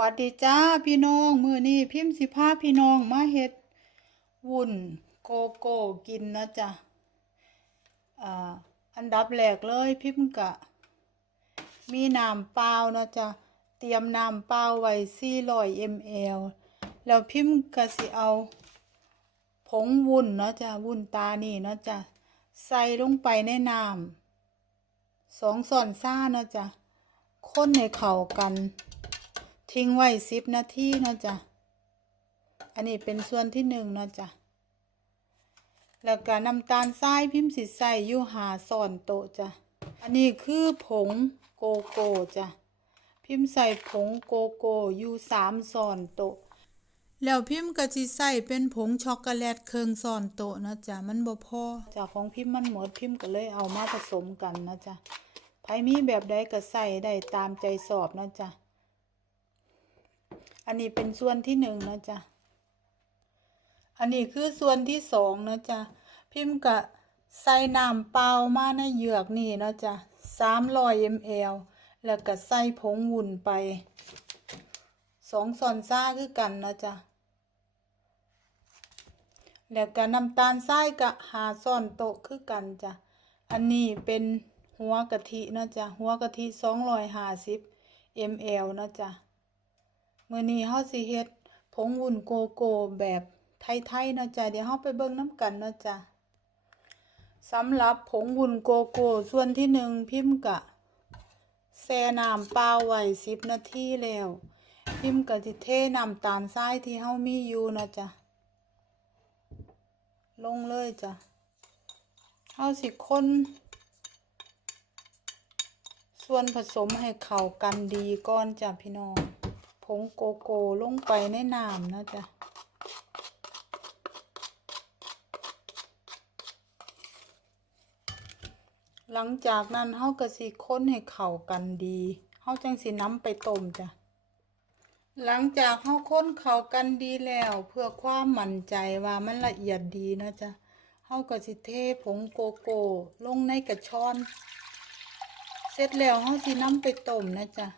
วัสดีจ้าพี่น้องมือนี้พิมพ์สิพาพี่น้องมาเฮ็ดวุ้นโกโก้กินนะจ๊ะอ่าอันดับแรกเลยพิมพ์กะ มีน้ำเปล่านะจ๊ะเตรียมน้ำเปล่าไว้400 ml แล้วพิมพ์ก็สิเอาผงวุ้นนะจ้ะวุ้นตานี่นะจ้ะใส่ลงไปในน้ำสองส่อนซ่านะจ้ะคนให้เข้ากัน ทิ้งไว้สิบนาทีนะจ้ะอันนี้เป็นส่วนที่หนึ่งนะจ้ะแล้วก็น้ำตาลทรายพิมพ์สิใส่อยู่หาส่อนโตจ้ะ อันนี้คือผงโกโก้จ้ะ พิมพ์ใส่ผงโกโก้อยู่สามส่อนโตแล้วพิมพ์ก็สิใส่เป็นผงช็อกโกแลตเครื่องส่อนโตะนะจ๊ะมันบ่พอจ้ะของพิมพ์มันหมดพิมพ์ก็เลยเอามาผสมกันนะจ๊ะไผมีแบบใดก็ใส่ได้ตามใจสอบนะจ๊ะ อันนี้เป็นส่วนที่หนึ่งนะจ๊ะ อันนี้คือส่วนที่สองนะจ๊ะ พิมพ์กะใส่น้ำเปล่ามาในเหยือกนี่นะจ๊ะสามร้อย ml แล้วก็ใส่ผงวุ้นไปสองส่อนซ่าคือกันนะจ๊ะ แล้วก็น้ำตาลทรายกะหาส่อนโตะคือกันจ้ะ อันนี้เป็นหัวกะทินะจ๊ะ หัวกะทิสองร้อยห้าสิบ ml นะจ๊ะ มื้อนี้เฮาสิเฮ็ดผงวุ้นโกโก้แบบไทยๆเนาะจ้ะเดี๋ยวเฮาไปเบิ่งน้ำกันเนาะจ้ะสำหรับผงวุ้นโกโก้ส่วนที่หนึ่งพิมพ์กะแช่น้ำเปล่าไว้10นาทีแล้ว พิมพ์กะสิเทน้ำตาลทรายที่เฮามีอยู่เนาะจ้ะลงเลยจ้ะเฮาสิคนส่วนผสมให้เข้ากันดีก่อนจ้ะพี่น้อง ผงโกโก้ลงไปในน้ำนะจ๊ะหลังจากนั้นเฮาก็สิค้นให้เข้ากันดีเฮาจังสิน้ำไปต้มจ้ะ หลังจากเฮาค้นเข้ากันดีแล้วเพื่อความมั่นใจว่ามันละเอียดดีนะจ๊ะเฮาก็สิเทผงโกโก้ลงในกระชอน เสร็จแล้วเฮาสิน้ำไปต้มนะจ๊ะ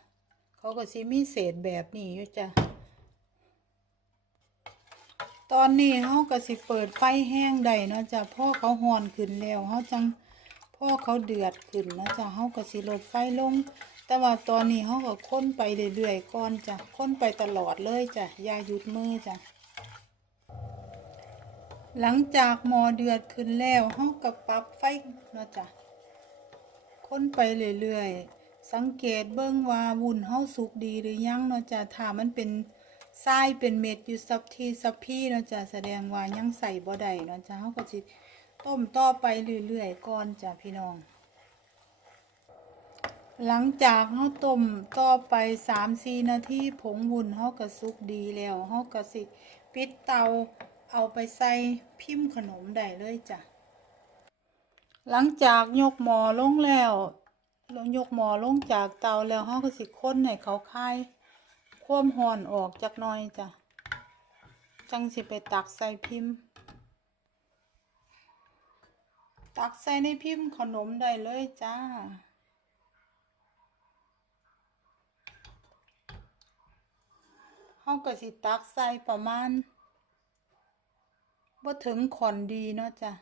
เขาก็สิมีเศษแบบนี้อยู่จ้ะ ตอนนี้เฮาก็สิเปิดไฟแห้งได้เนาะจ้ะพ่อเขาหอนขึ้นแล้วเฮาจังพ่อเขาเดือดขึ้นนะจ้ะเฮาก็สิลดไฟลง แต่ว่าตอนนี้เฮาก็ค้นไปเรื่อยๆก่อนจ้ะค้นไปตลอดเลยจ้ะอย่าหยุดมือจ้ะหลังจากหมอเดือดขึ้นแล้วเฮาก็ปรับไฟเนาะจ้ะค้นไปเรื่อยๆ สังเกตเบิ่งว่าวุ้นเฮาสุกดีหรือยังเนาะจ้ะถ้ามันเป็นทรายเป็นเม็ดอยู่ซับทีซับพี่เนาะจ้ะแสดงว่ายังใส่บ่ได้เนาะจ้ะเฮาก็สิต้มต่อไปเรื่อยๆก่อนจ้ะพี่น้อง หลังจากเฮาต้มต่อไป3-4นาทีผงวุ้นเฮาก็สุกดีแล้วเฮาก็สิปิดเตาเอาไปใส่พิมพ์ขนมได้เลยจ้ะหลังจากยกหม้อลงแล้ว เรายกหม้อลงจากเตาแล้วเฮาก็สิค้นให้เขาคาย ความร้อนออกจักน่อยจ้ะ จังสิไปตักใส่พิมพ์ ตักใส่ในพิมพ์ขนมได้เลยจ้าเฮาก็สิตักใส่ประมาณบ่าถึงขอนดีเนาะจ้ะ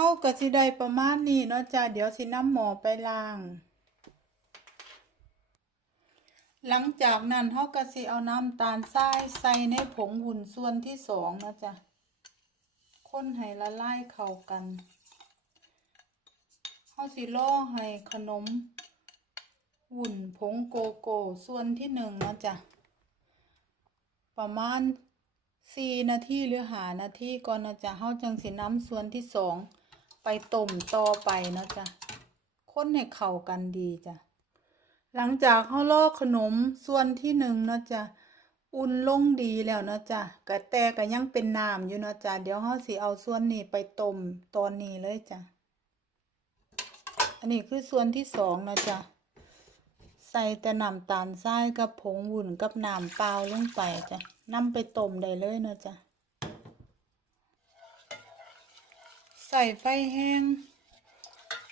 เฮาก็สิได้ประมาณนี้เนาะจ้ะเดี๋ยวสิน้ำหมอไปล้าง หลังจากนั้นเฮาก็สิเอาน้ำตาลทรายใส่ในผงวุ้นส่วนที่สองนะจ้ะคนให้ละลายเข้ากันเฮาสิรอให้ขนมวุ้นผงโกโก้ส่วนที่หนึ่งนะจ้ะประมาณสี่นาทีหรือหานาทีก่อนนะจ้ะเฮาจังสิน้ำส่วนที่สอง ไปต้มต่อไปเนาะจ้ะคนให้เข้ากันดีจ้ะหลังจากเขาลอกขนมส่วนที่หนึ่งเนาะจ้ะอุ่นลงดีแล้วเนาะจ้ะกะแต่ก็ยังเป็นน้ำอยู่เนาะจ้ะเดี๋ยวเขาสิเอาส่วนนี้ไปต้มตอนนี้เลยจ้ะอันนี้คือส่วนที่สองเนาะจ้ะใส่แต่น้ำตาลทรายกับผงวุ้นกับน้ำเปล่าลงไปจ้ะนำไปต้มได้เลยเนาะจ้ะ ใส่ไฟแห้ง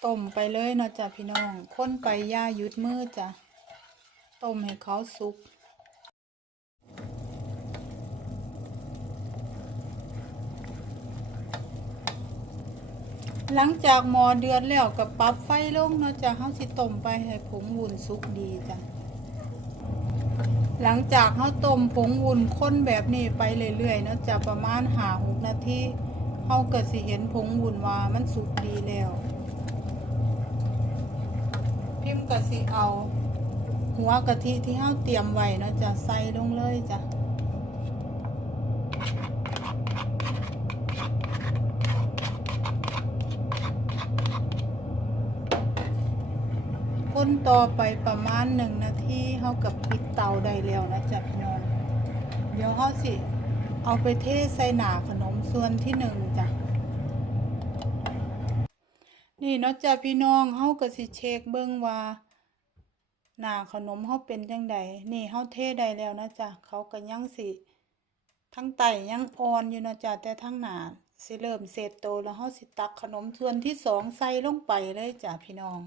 ต้มไปเลยเนาะจ้ะพี่น้องค้นไปย่าหยุดมือจ้ะต้มให้เขาสุกหลังจากหมอเดือดแล้วก็ปรับไฟลงเนาะจ้ะเฮาสิต้มไปให้ผงวุ้นสุกดีจ้ะหลังจากเฮาต้มผงวุ้นข้นแบบนี้ไปเรื่อยๆเนาะจ้ะประมาณ5-6นาที เฮาก็สิเห็นผงวุ้นว่ามันสุกดีแล้ว พิมพ์ก็สิเอา หัวกะทิที่เฮาเตรียมไว้เนาะจะใส่ลงเลยจ้ะคนต่อไปประมาณหนึ่งนาทีเฮากับปิดเตาได้แล้วนะจ๊ะพี่น้องเดี๋ยวเฮาสิ เอาไปเทใส่หนาขนม ส่วนที่หนึ่งจ้ะนี่เนาะจ้ะพี่น้องเฮาก็สิเช็คเบิ่งว่าหน้าขนมเฮาเป็นจังใดนี่เฮาเทได้แล้วนะจ๊ะเขาก็ยังสิทั้งไตยังอ่อนอยู่เนาะจ๊ะแต่ทั้งหน้าสิเริ่มเสร็จโตแล้วเฮาสิตักขนมส่วนที่สองใส่ลงไปเลยจ้ะพี่น้อง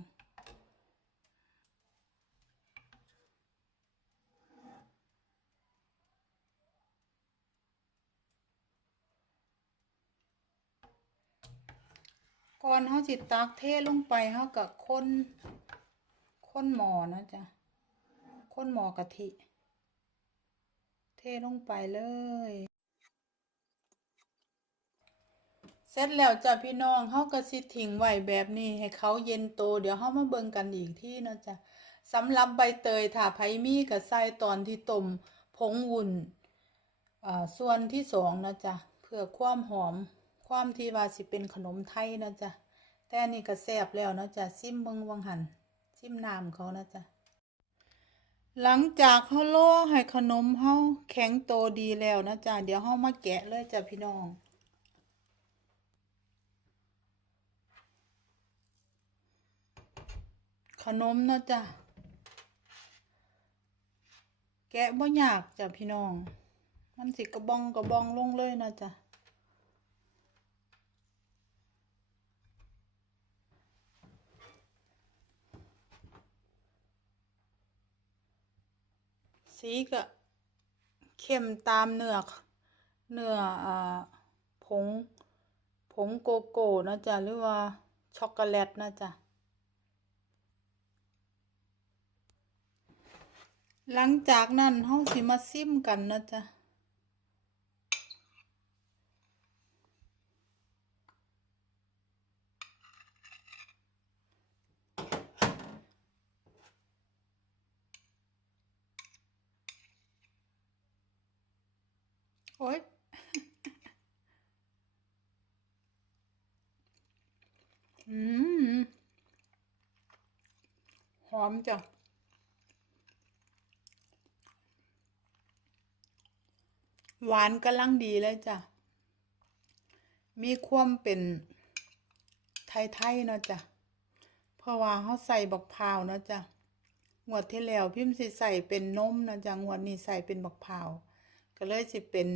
ก่อนเฮาสิตักเทลงไปเฮาก็คนคนหมอนะจ๊ะคนหมอกะทิ เทลงไปเลย เสร็จแล้วจ้ะพี่น้องเฮาก็สิทิ้งไว้แบบนี้ให้เขาเย็นโต เดี๋ยวเฮามาเบิ่งกันอีกทีเนะจ้ะสำหรับใบเตยถ้าไผมีก็ใส่ตอนที่ต้มผงวุ้นอ่าส่วนที่สองนะจ๊ะเพื่อความหอม ความที่ว่าสิเป็นขนมไทยนะจ๊ะแต่นี่ก็แซ่บแล้วนะจ๊ะซิมเบิงวังหันซิมน้ำเขานะจ๊ะหลังจากเฮาโลให้ขนมเฮาแข็งโตดีแล้วนะจ๊ะเดี๋ยวเฮามาแกะเลยจ้ะพี่น้องขนมนะจ้ะแกะบ่ยากจ้ะพี่น้อง มันสิกระบองกระบองลงเลยนะจ้ะ สีก็เข้มตามเนื้อเนื้ออ่าผงผงโกโก้นะจ๊ะหรือว่าช็อกโกแลตนะจ๊ะหลังจากนั้นเฮาสิมาซิมกันนะจ๊ะ โอ๊ย อืม ห อมจ้ะหวานกำลังดีเลยจ้ะ มีความเป็นไทยๆเนาะจ้ะ เพราะว่าเขาใส่บักพาวเนาะจ้ะ งวดที่แล้วพิมพ์สิใส่เป็นนมนะจ๊ะงวดนี้ใส่เป็นบักพาว ก็เลยสิเป็น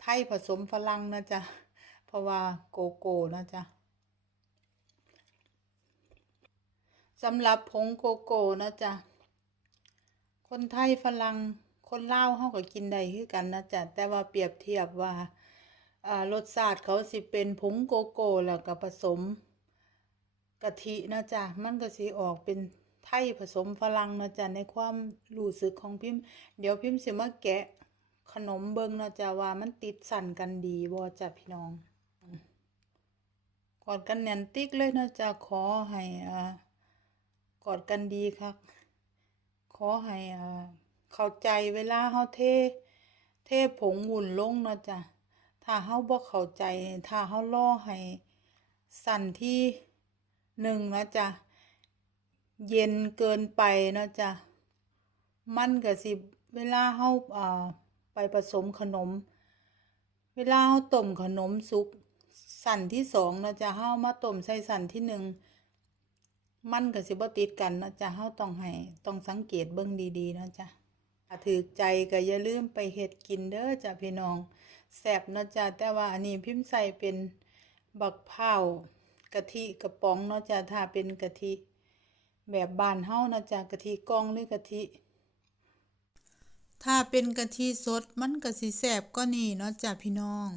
ไทยผสมฝรั่งนะจ๊ะเพราะว่าโกโก้นะจ๊ะ สำหรับผงโกโก้นะจ๊ะ คนไทยฝรั่งคนลาวเขาก็กินได้คือกันนะจ๊ะ แต่ว่าเปรียบเทียบว่ารสชาติเขาสิเป็นผงโกโก้แล้วก็ผสมกะทินะจ๊ะ มันก็สิออกเป็นไทยผสมฝรั่งนะจ๊ะ ในความรู้สึกของพิมพ์ เดี๋ยวพิมพ์สิมาแกะขนมเบิงนะจ๊ะว่ามันติดสั่นกันดีบ่จ้ะพี่น้องกอดกันแน่นติ๊กเลยนะจ๊ะขอให้อ่า กอดกันดีครับขอให้เข้าใจเวลาเฮาเท เทผงวุ้นลงเนาะจ้ะถ้าเฮาบ่เข้าใจ ถ้าเฮารอให้สั่นที่หนึ่งนะจ๊ะเย็นเกินไปนะจ้ะมันก็สิเวลาเฮาอ่าไปผสมขนม เวลาเฮาต้มขนมสุกสั่นที่สองเนาะจ้ะเฮามาต้มใส่สั่นที่หนึ่ง มันก็สิบติดกันนะจ๊ะเฮาต้องให้ต้องสังเกตเบิ่งดีๆนะจ๊ะถ้าถูกใจก็อย่าลืมไปเฮ็ดกินเด้อจ้ะพี่น้องแซ่บนะจ๊ะแต่ว่าอันนี้พิมพ์ใส่เป็นบักพร้ากะทิกระป๋องเนาะจ้ะถ้าเป็นกะทิ แบบบานเฮานาะจ้ะกะทิกองหรือกะทิ ถ้าเป็นกะทิสดมันก็สิแซ่บกว่านี้เนาะจ้ะพี่น้อง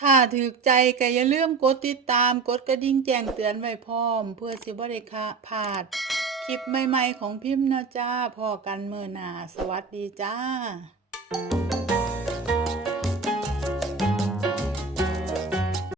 ถ้าถือใจก็อย่าลืมกดติดตามกดกระดิ่งแจ้งเตือนไว้พร้อม เพื่อสิบ่ได้ค่ะพลาด คลิปใหม่ๆของพิมพ์นะจ้าพอกันเมื่อหนาสวัสดีจ้า